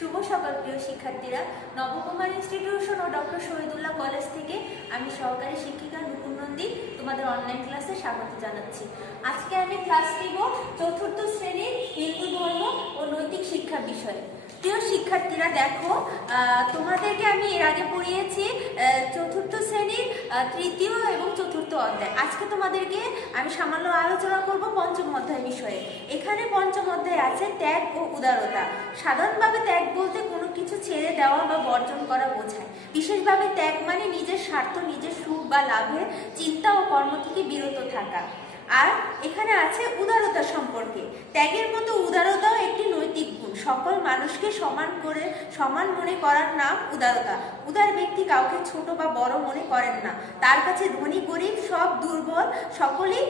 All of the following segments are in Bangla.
শুভ সকাল প্রিয় শিক্ষার্থীরা। নবকুমার ইনস্টিটিউশন ও ডক্টর শহীদুল্লাহ কলেজ থেকে আমি সহকারী শিক্ষিকা নুপুর নন্দী তোমাদের অনলাইন ক্লাসে স্বাগত জানাচ্ছি। আজকে আমি ক্লাস নিব চতুর্থ শ্রেণীর হিন্দু ধর্ম ও নৈতিক শিক্ষা বিষয়ে। প্রিয় শিক্ষার্থীরা দেখো, তোমাদেরকে আমি এর আগে পড়িয়েছি চতুর্থ শ্রেণীর তৃতীয় এবং চতুর্থ অধ্যায়। আজকে তোমাদেরকে আমি সামান্য আলোচনা করব পঞ্চম অধ্যায় বিষয়ে। এখানে পঞ্চম অধ্যায় আছে ত্যাগ ও উদারতা। সাধারণভাবে ত্যাগ বলতে কোনো কিছু ছেড়ে দেওয়া বা বর্জন করা বোঝায়। বিশেষভাবে ত্যাগ মানে নিজের স্বার্থ, নিজের সুখ বা লাভের চিন্তা ও কর্ম থেকে বিরত থাকা। আর এখানে আছে উদারতা সম্পর্কে। ত্যাগের মতো উদারতাও একটি নৈতিক গুণ। সকল মানুষকে সমান মনে করার নাম উদারতা। উদার ব্যক্তি কাউকে ছোট বা বড় মনে করেন না। তার কাছে ধনী গরিব সব দুর্বল সকলেই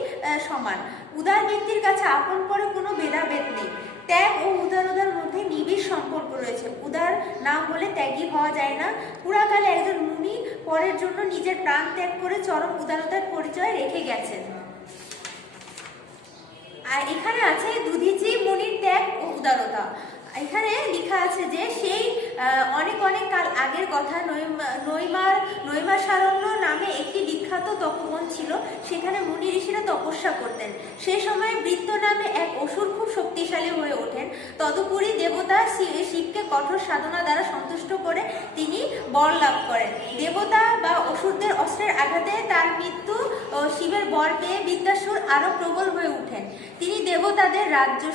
সমান। উদার ব্যক্তির কাছে আপন পরে কোনো ভেদাভেদ নেই। ত্যাগ ও উদারতার মধ্যে নিবিড় সম্পর্ক রয়েছে। উদার না হলে ত্যাগী হওয়া যায় না। পুরাকালে একজন মুনি পরের জন্য নিজের প্রাণ ত্যাগ করে চরম উদারতার পরিচয় রেখে গেছেন। আর এখানে আছে দধিচি মুনির ত্যাগ ও উদারতা। এখানে লেখা আছে যে সেই অনেক কাল আগের কথা, নৈমিষারণ্য নামে একটি বিখ্যাত তপোবন ছিল। সেখানে মুনি ঋষিরা তপস্যা করতেন। সে সময় বৃত্ত নামে এক অসুর খুব শক্তিশালী হয়ে ওঠেন। তদুপরি দেবতা শিবকে কঠোর সাধনা দ্বারা সন্তুষ্ট করে তিনি বর লাভ করেন। দেবতা বা অসুরদের অস্ত্রের আঘাতে তার মৃত্যু। শিবের বর পেয়ে বৃত্তাসুর আরো প্রবল হয়ে উঠেন। তিনি দেবতাদের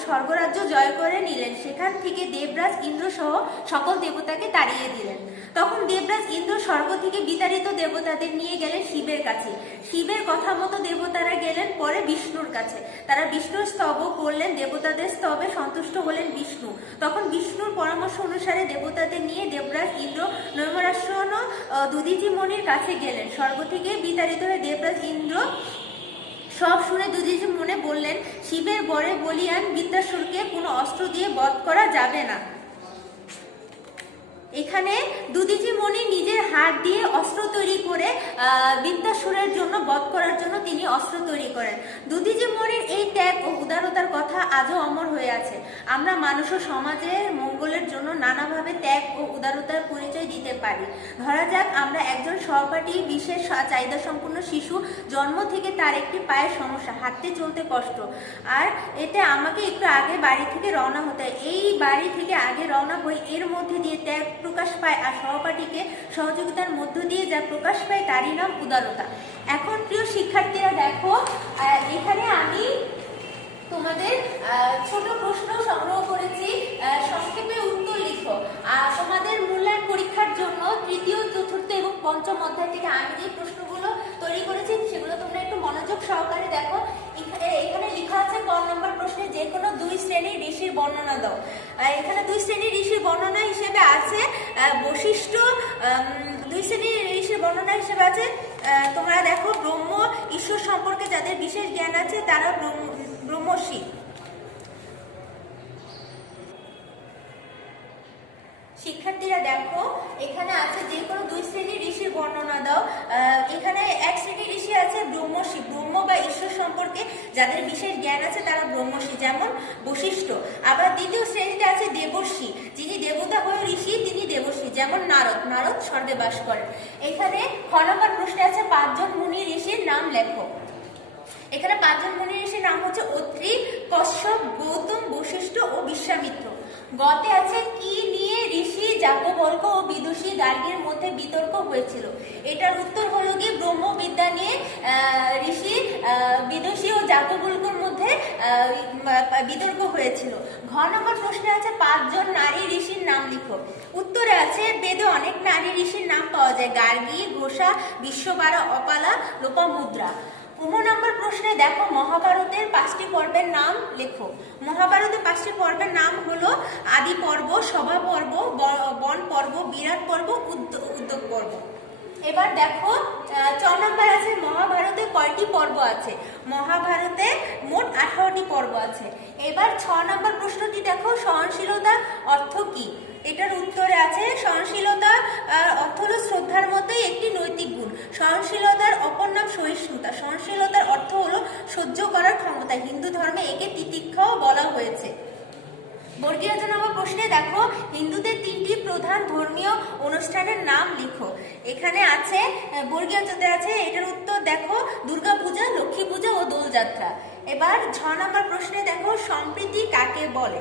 স্বর্গরাজ্য জয় করে নিলেন। সেখান থেকে দেবরাজ ইন্দ্র সহ সকল দেবতাকে তাড়িয়ে দিলেন। তখন দেবরাজ ইন্দ্র স্বর্গ থেকে বিতাড়িত দেবতাদের নিয়ে গেলেন শিবের কাছে। শিবের কথা মতো দেবতারা গেলেন পরে বিষ্ণুর কাছে। তারা বিষ্ণুর স্তব করলেন। দেবতাদের স্তবে সন্তুষ্ট হলেন বিষ্ণু। তখন বিষ্ণুর পরামর্শ অনুসারে দেবতাদের নিয়ে দেবরাজ ইন্দ্র নৈমিষারণ্য দধিচি মুনির কাছে গেলেন। স্বর্গ থেকে বিতাড়িত হয়ে দেবরাজ ইন্দ্র সব শুনে দধিচি মুনি বললেন, শিবের বরে বলিয়ান বৃত্তাসুরকে কোনো অস্ত্র দিয়ে বধ করা যাবে না। এখানে দধিচি মুনি নিজের হাত দিয়ে অস্ত্র তৈরি করে বৃত্তাসুরের জন্য বধ করার জন্য তিনি অস্ত্র তৈরি করেন। দধিচি মুনির এই ত্যাগ ও উদারতার কথা আজও অমর হয়ে আছে। আমরা মানুষ ও সমাজের মঙ্গলের জন্য নানাভাবে ত্যাগ ও উদারতার পরিচয় দিতে পারি। ধরা যাক, আমরা একজন সহপাঠী বিশেষ চাহিদা সম্পন্ন শিশু। জন্ম থেকে তার একটি পায়ের সমস্যা, হাঁটতে চলতে কষ্ট। আর এতে আমাকে একটু আগে বাড়ি থেকে রওনা হতে হয়। এই বাড়ি থেকে আগে রওনা হই, এর মধ্যে দিয়ে ত্যাগ প্রকাশ পায় আর সহপাঠীকে সহযোগিতার মধ্য দিয়ে যা প্রকাশ পায় তারই নাম উদারতা। এখন প্রিয় শিক্ষার্থীরা দেখো, এখানে আমি তোমাদের ছোট প্রশ্ন সংগ্রহ করেছি। সংক্ষেপে উত্তর লিখো। তোমাদের মূল্যায়ন পরীক্ষার জন্য তৃতীয়, চতুর্থ এবং পঞ্চম অধ্যায় থেকে আমি যে প্রশ্নগুলো তৈরি করেছি সেগুলো তোমরা একটু মনোযোগ সহকারে দেখো। এখানে লেখা আছে ক নম্বর প্রশ্নে যে কোনো দুই শ্রেণীর ঋষির বর্ণনা দাও। এখানে দুই শ্রেণীর ঋষির বর্ণনা হিসেবে আছে বশিষ্ঠ। দুই শ্রেণীর ঋষির বর্ণনা হিসেবে আছে, তোমরা দেখো, ব্রহ্ম ঈশ্বর সম্পর্কে যাদের বিশেষ জ্ঞান আছে তারা ব্রহ্মর্ষি। শিক্ষার্থীরা দেখো, এখানে আছে যে কোনো দুই শ্রেণীর ঋষির বর্ণনা দাও। এখানে এক শ্রেণীর ঋষি আছে ব্রহ্মর্ষি। ব্রহ্ম বা ঈশ্বর সম্পর্কে যাদের বিশেষ জ্ঞান আছে তারা ব্রহ্মর্ষি, যেমন বশিষ্ঠ। আবার দ্বিতীয় শ্রেণীতে আছে দেবর্ষি, যিনি দেবতা হয়ে ঋষি, তিনি দেবর্ষি, যেমন নারদ স্বর্গে বাস করেন। এখানে খ নম্বর প্রশ্নে আছে 5 জন মুনি ঋষির নাম লেখো। এখানে 5 জন মুনি ঋষির নাম হচ্ছে অত্রি, কশ্যপ, গৌতম, বশিষ্ঠ ও বিশ্বামিত্র। গতে আছে কি নিয়ে ঋষি যাজ্ঞবল্ক্য ও বিদুষী গার্গীর মধ্যে বিতর্ক হয়েছিল। এটার উত্তর হলো কি ব্রহ্মবিদ্যা নিয়ে ঋষি বিদুষী ও যাজ্ঞবল্ক্যর মধ্যে বিতর্ক হয়েছিল। ঘ নম্বর প্রশ্নে আছে 5 জন নারী ঋষির নাম লিখো। উত্তরে আছে বেদে অনেক নারী ঋষির নাম পাওয়া যায়, গার্গী, ঘোষা, বিশ্ববারা, অপালা, লোপামুদ্রা। 15 নম্বর প্রশ্নে দেখো, মহাভারতের 5টি পর্বের নাম লেখো। মহাভারতের 5টি পর্বের নাম হলো আদি পর্ব, সভা পর্ব, বন পর্ব, বিরাট পর্ব, উদ্যোগ পর্ব। এবার দেখো 4 নম্বর আছে মহাভারতে কয়টি পর্ব আছে। মহাভারতে মোট 18টি পর্ব আছে। এবার 6 নম্বর প্রশ্নটি দেখো, সহনশীলতার অর্থ কি। এটার উত্তরে আছে সহনশীলতা অর্থ হলো শ্রদ্ধার মতোই একটি নৈতিক গুণ। সহনশীলতার অপর নাম সহিষ্ণুতা। সহনশীলতার অর্থ হলো সহ্য করার ক্ষমতা। হিন্দু ধর্মে একে তিতিক্ষাও বলা হয়েছে। বর্গীয় নম্বর প্রশ্নে দেখো, হিন্দুদের 3 প্রধান ধর্মীয় অনুষ্ঠানের নাম লিখো। এখানে আছে বর্গীয় জতে আছে, এটার উত্তর দেখো দুর্গাপূজা, লক্ষ্মী পূজা ও দোলযাত্রা। এবার 6 নম্বর প্রশ্নে দেখো সম্প্রীতি কাকে বলে?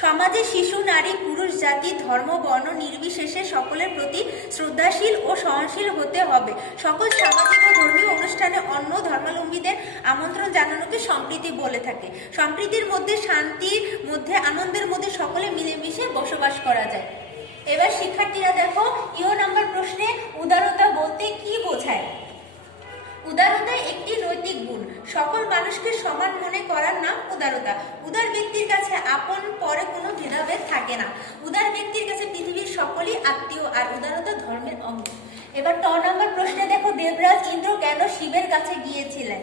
সমাজে শিশু, নারী, পুরুষ, জাতি, ধর্ম, বর্ণ নির্বিশেষে সকলের প্রতি শ্রদ্ধাশীল ও সহনশীল হতে হবে। সকল সামাজিক ও ধর্মীয় অনুষ্ঠানে অন্য ধর্মাবলম্বীদের আমন্ত্রণ জানানোকে সম্প্রীতি বলে থাকে। সম্প্রীতির মধ্যে, শান্তির মধ্যে, আনন্দের মধ্যে সকলে মিলেমিশে বসবাস করা যায়। এবার শিক্ষার্থীরা দেখো নম্বর প্রশ্নে উদারতা বলতে কি বোঝায়? উদারতা একটি নৈতিক গুণ। সকল মানুষকে সমান মনে করার নাম উদারতা। উদার ব্যক্তির কাছে আপন পরে কোনো ভেদাভেদ থাকে না। উদার ব্যক্তির কাছে পৃথিবীর সকলেই আত্মীয়, আর উদারতা ধর্মের অঙ্গ। এবার 10 নম্বর প্রশ্নে দেখো দেবরাজ ইন্দ্র কেন শিবের কাছে গিয়েছিলেন?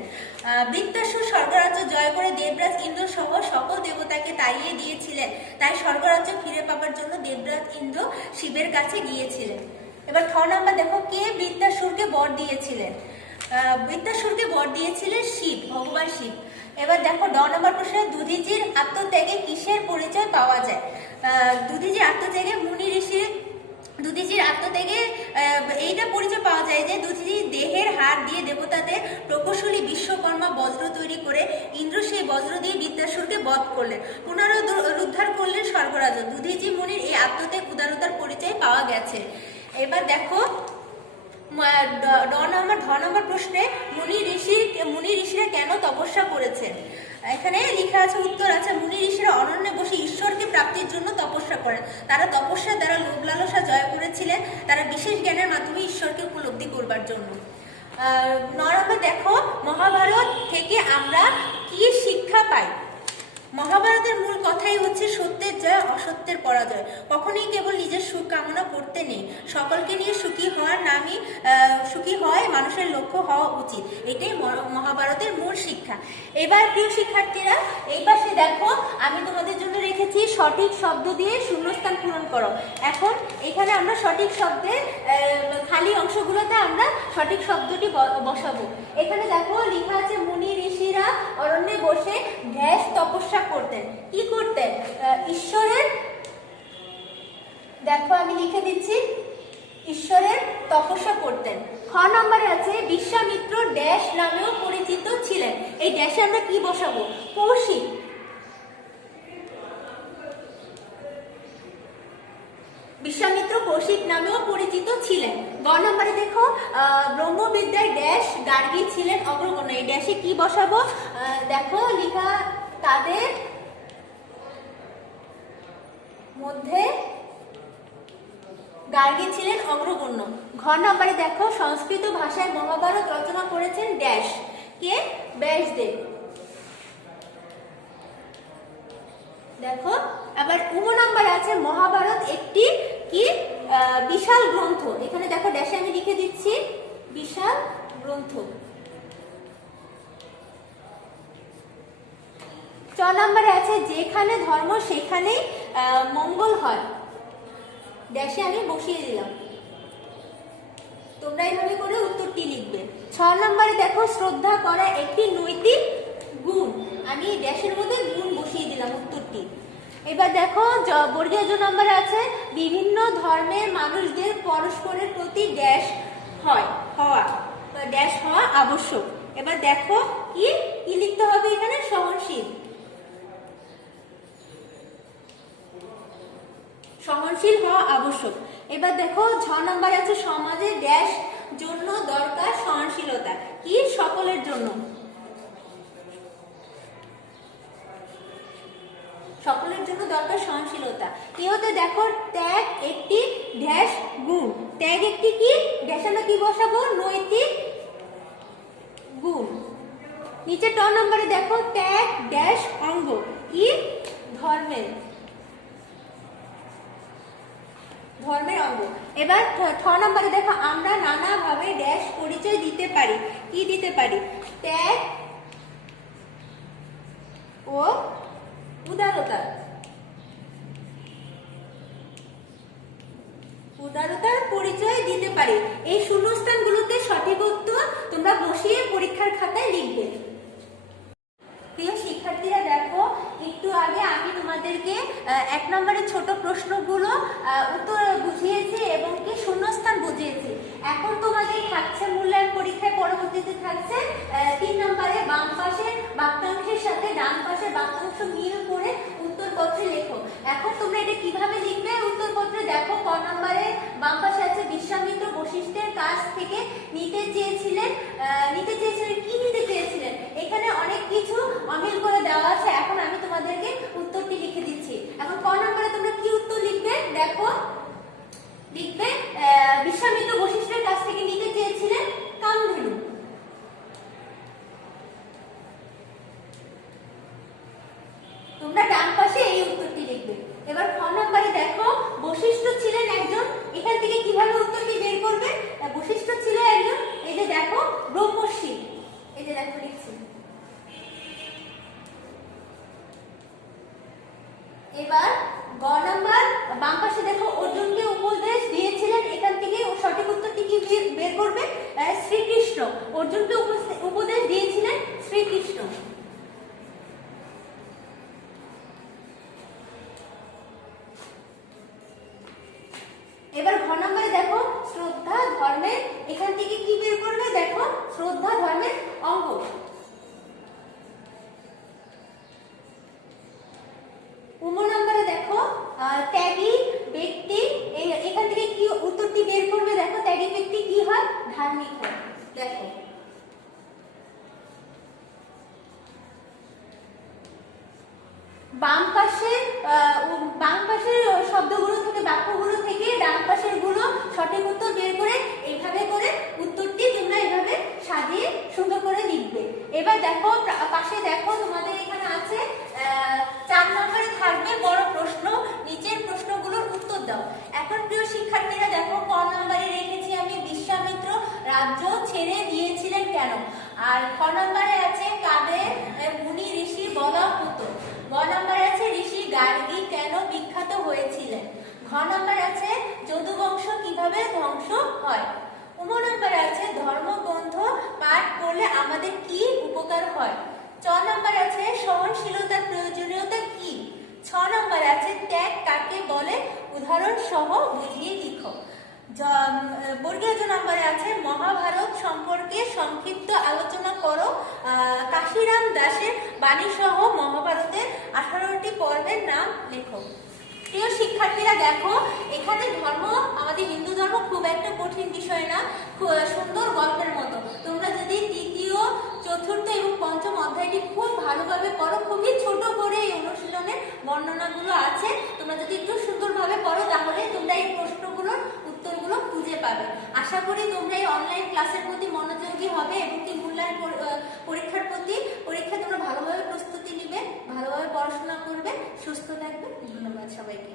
বৃত্তাসুর স্বর্গরাজ্য জয় করে দেবরাজ ইন্দ্র সহ সকল দেবতাকে তাড়িয়ে দিয়েছিলেন, তাই স্বর্গরাজ্য ফিরে পাবার জন্য দেবরাজ ইন্দ্র শিবের কাছে গিয়েছিলেন। এবার 6 নম্বর দেখো কে বৃত্তাসুরকে বর দিয়েছিলেন? বৃত্তাসুরকে বর দিয়েছিলেন শিব, ভগবান শিব। এবার দেখো 10 নম্বর প্রশ্নে দুধিজির আত্মত্যাগে কিসের পরিচয় পাওয়া যায়? দুধিজির আত্মত্যাগে দুধিজির আত্মত্যাগে এইটা পরিচয় পাওয়া যায় যে দুধিজি দেহের হাড় দিয়ে দেবতাদের প্রকৌশলী বিশ্বকর্মা বজ্র তৈরি করে ইন্দ্র সেই বজ্র দিয়ে বৃত্তাসুরকে বধ করলেন, পুনরুদ্ধার করলেন স্বর্গরাজ্য। দুধিজি মুনির এই আত্মত্যাগ উদারতার পরিচয় পাওয়া গেছে। এবার দেখো 10 নম্বর প্রশ্নে মুনি ঋষিরা কেন তপস্যা করেছেন? এখানে লেখা আছে, উত্তর আছে মুনি ঋষিরা অরণ্যে বসে ঈশ্বরকে প্রাপ্তির জন্য তপস্যা করেন। তারা তপস্যার দ্বারা লোভ লালসা জয় করেছিলেন, তারা বিশেষ জ্ঞানের মাধ্যমে ঈশ্বরকে উপলব্ধি করবার জন্য। 9 নম্বর দেখো মহাভারত থেকে আমরা কি শিক্ষা পাই? মহাভারতের মূল কথাই হচ্ছে সত্যের জয়, অসত্যের পরাজয়। কখনোই কেবল নিজের সুখ কামনা করতে নেই, সকলকে নিয়ে সুখী হয় মানুষের লক্ষ্য হওয়া উচিত। এটাই মহাভারতের মূল শিক্ষা। এবার প্রিয় শিক্ষার্থীরা এই পাশে দেখো আমি তোমাদের জন্য রেখেছি সঠিক শব্দ দিয়ে শূন্যস্থান পূরণ করো। এখন এখানে আমরা সঠিক শব্দের খালি অংশগুলোতে আমরা সঠিক শব্দটি বসাবো। এখানে দেখো লেখা আছে মুনি ঋষিরা অরণ্যে বসে তপস্যা করতেন। কি করতেন? ঈশ্বরের, দেখো আমি লিখে দিচ্ছি, ঈশ্বরের তপস্যা করতেন। 6 নম্বরে আছে বিশ্বামিত্র ড্যাশ নামেও পরিচিত ছিলেন। এই ড্যাশে আমরা কি বসাবো? কৌশিক। বিশ্বামিত্র কৌশিক নামেও পরিচিত ছিলেন। 9 নম্বরে দেখো ব্রহ্মবিদ্যায় ড্যাশ গার্গী ছিলেন অগ্রগণ্য। এই ড্যাশে কি বসাবো? দেখো লেখা তাদের মধ্যে গার্গী ছিলেন অগ্রগণ্য। ঘ নম্বরে দেখো সংস্কৃত ভাষায় মহাভারত রচনা করেছেন ড্যাশ। কে? ব্যাসদেব। দেখো আবার নম্বরে আছে মহাভারত একটি কি বিশাল গ্রন্থ। এখানে দেখো ড্যাশে আমি লিখে দিচ্ছি বিশাল গ্রন্থ। 4 নম্বরে আছে যেখানে ধর্ম সেখানেই মঙ্গল হয়। ড্যাশে আমি বসিয়ে দিলাম, তোমরা এইভাবে করে উত্তরটি লিখবে। 6 নম্বরে দেখো শ্রদ্ধা করা একটি নৈতিক গুণ। আমি ড্যাশের মধ্যে গুণ বসিয়ে দিলাম উত্তরটি। এবার দেখো বর্গীয় নম্বরে আছে বিভিন্ন ধর্মের মানুষদের পরস্পরের প্রতি ড্যাশ হওয়া আবশ্যক। এবার দেখো কি লিখতে হবে এখানে? সহনশীল হওয়া আবশ্যক। এবার দেখো 6 নম্বরে আছে সমাজে ড্যাশ জন্য দরকার সহনশীলতা। কি? সকলের জন্য, সকলের জন্য দরকার সহনশীলতা। ইহতে দেখো ত্যাগ একটি ড্যাশ গুণ। ত্যাগ একটি কি? ড্যাশ আমরা কি বসাবো? নৈতিক গুণ। নিচে 10 নম্বরে দেখো ত্যাগ ড্যাশ অঙ্গ। কি? ধর্মের অঙ্গ। এবার 6 নম্বরে দেখো আমরা নানাভাবে ড্যাশ পরিচয় দিতে পারি। কি দিতে পারি? ত্যাগ ও উদারতার পরিচয় দিতে পারি। এই শূন্যস্থানগুলোতে সঠিক উত্তর তোমরা বসিয়ে পরীক্ষার খাতায় লিখবে। প্রিয় শিক্ষার্থীরা দেখো একটু আগে আমি তোমাদেরকে 1 নম্বরের ছোট প্রশ্নগুলো উত্তর বুঝিয়েছি এবং কি শূন্যস্থান বুঝিয়েছি। এখন তোমাদের থাকছে মূল্যায়ন পরীক্ষায় পরবর্তীতে থাকছে 3 নম্বরে বাম পাশে বাক্যাংশের সাথে ডান পাশে বাক্যাংশ মিল করে উত্তরপত্রে লেখো। এখন তোমরা এটা কিভাবে লিখবে উত্তরপত্রে দেখো, ক নম্বরে বাম পাশে আছে বিশ্বামিত্র বশিষ্ঠের কাছ থেকে নিতে চেয়েছিলেন কি নিতে চেয়েছিলেন, এখানে অনেক কিছু অমিল করে দেওয়া আছে। এখন আমি তোমাদেরকে উত্তরটি লিখে দিচ্ছি। এখন ক নম্বরে তোমরা কি উত্তর লিখবে দেখো, লিখবে বিশ্বামিত্র বশিষ্ঠের কাছ থেকে নিতে চেয়েছিলেন কামধেনু। তোমরা ডান পাশে এই উত্তরটি লিখবে। এবার খ নম্বরে দেখো, বশিষ্ঠ ছিলেন একজন, এখান থেকে কিভাবে উত্তরটি বের করবে, বশিষ্ঠ ছিল একজন, এই যে দেখো ব্রহ্মর্ষি, এই যে দেখো লিখছি। এবার গ নম্বর বাম পাশে দেখো, অর্জুনকে উপদেশ দিয়েছিলেন, এখান থেকে সঠিক উত্তরটি কি বের করবে, শ্রীকৃষ্ণ। অর্জুনকে উপদেশ দিয়েছিলেন শ্রীকৃষ্ণ। এবার ঘ নম্বরে দেখো, শ্রদ্ধা ধর্মের, এখান থেকে কি বের করবে দেখো, শ্রদ্ধা ধর্মের অঙ্গ। উম নম্বরে দেখো, ত্যাগী ব্যক্তি, এখান থেকে কি উত্তরটি বের করবে দেখো, ত্যাগী ব্যক্তি কি হয়, ধার্মিক হয়। দেখো বাম পাশের শব্দগুলো থেকে বাক্যগুলো থেকে ডান পাশের গুলো সঠিক উত্তর বের করে এইভাবে করে উত্তরটি তোমরা এইভাবে সাজিয়ে সুন্দর করে লিখবে। এবার দেখো পাশে দেখো তোমাদের এখানে আছে 4 নম্বরে থাকবে বড় প্রশ্ন, নিচের প্রশ্নগুলোর উত্তর দাও। এখন প্রিয় শিক্ষার্থীরা দেখো, ক নম্বরে রেখেছি আমি বিশ্বামিত্র রাজ্য ছেড়ে দিয়েছিলেন কেন, আর খ নম্বরে আছে কাদের মুনি ঋষি বলা হতো, গ নম্বরে আছে ঋষি গার্গী কেন বিখ্যাত হয়েছিলেন, ঘ নম্বরে আছে যদুবংশ কিভাবে ধ্বংস হয়, উম নম্বরে আছে ধর্মগ্রন্থ পাঠ করলে আমাদের কি উপকার হয়, চ নম্বরে আছে সহনশীলতার প্রয়োজনীয়তা কি, ছ নম্বরে আছে ত্যাগ কাকে বলে উদাহরণ সহ বুঝিয়ে লিখো। বর্গীয় নম্বরে আছে মহাভারত সম্পর্কে সংক্ষিপ্ত আলোচনা করো, কাশিরাম দাসের বাণী সহ মহাভারতের 18টি পর্বের নাম লেখো। প্রিয় শিক্ষার্থীরা দেখো, এখানে ধর্ম, আমাদের হিন্দু ধর্ম খুব একটা কঠিন বিষয় না, সুন্দর গল্পের মতো। তোমরা যদি তৃতীয়, চতুর্থ এবং পঞ্চম অধ্যায়টি খুব ভালোভাবে পড়ো, খুবই ছোট করে এই অনুশীলনের বর্ণনাগুলো আছে, তোমরা যদি একটু সুন্দরভাবে পড়ো তাহলে তোমরা এই প্রশ্নগুলোর উত্তরগুলো খুঁজে পাবে। আশা করি তোমরা এই অনলাইন ক্লাসের প্রতি মনোযোগী হবে এবং কি মূল্যায়ন পরীক্ষা তোমরা ভালোভাবে প্রস্তুতি নিবে, ভালোভাবে পড়াশোনা করবে, সুস্থ থাকবে। ধন্যবাদ সবাইকে।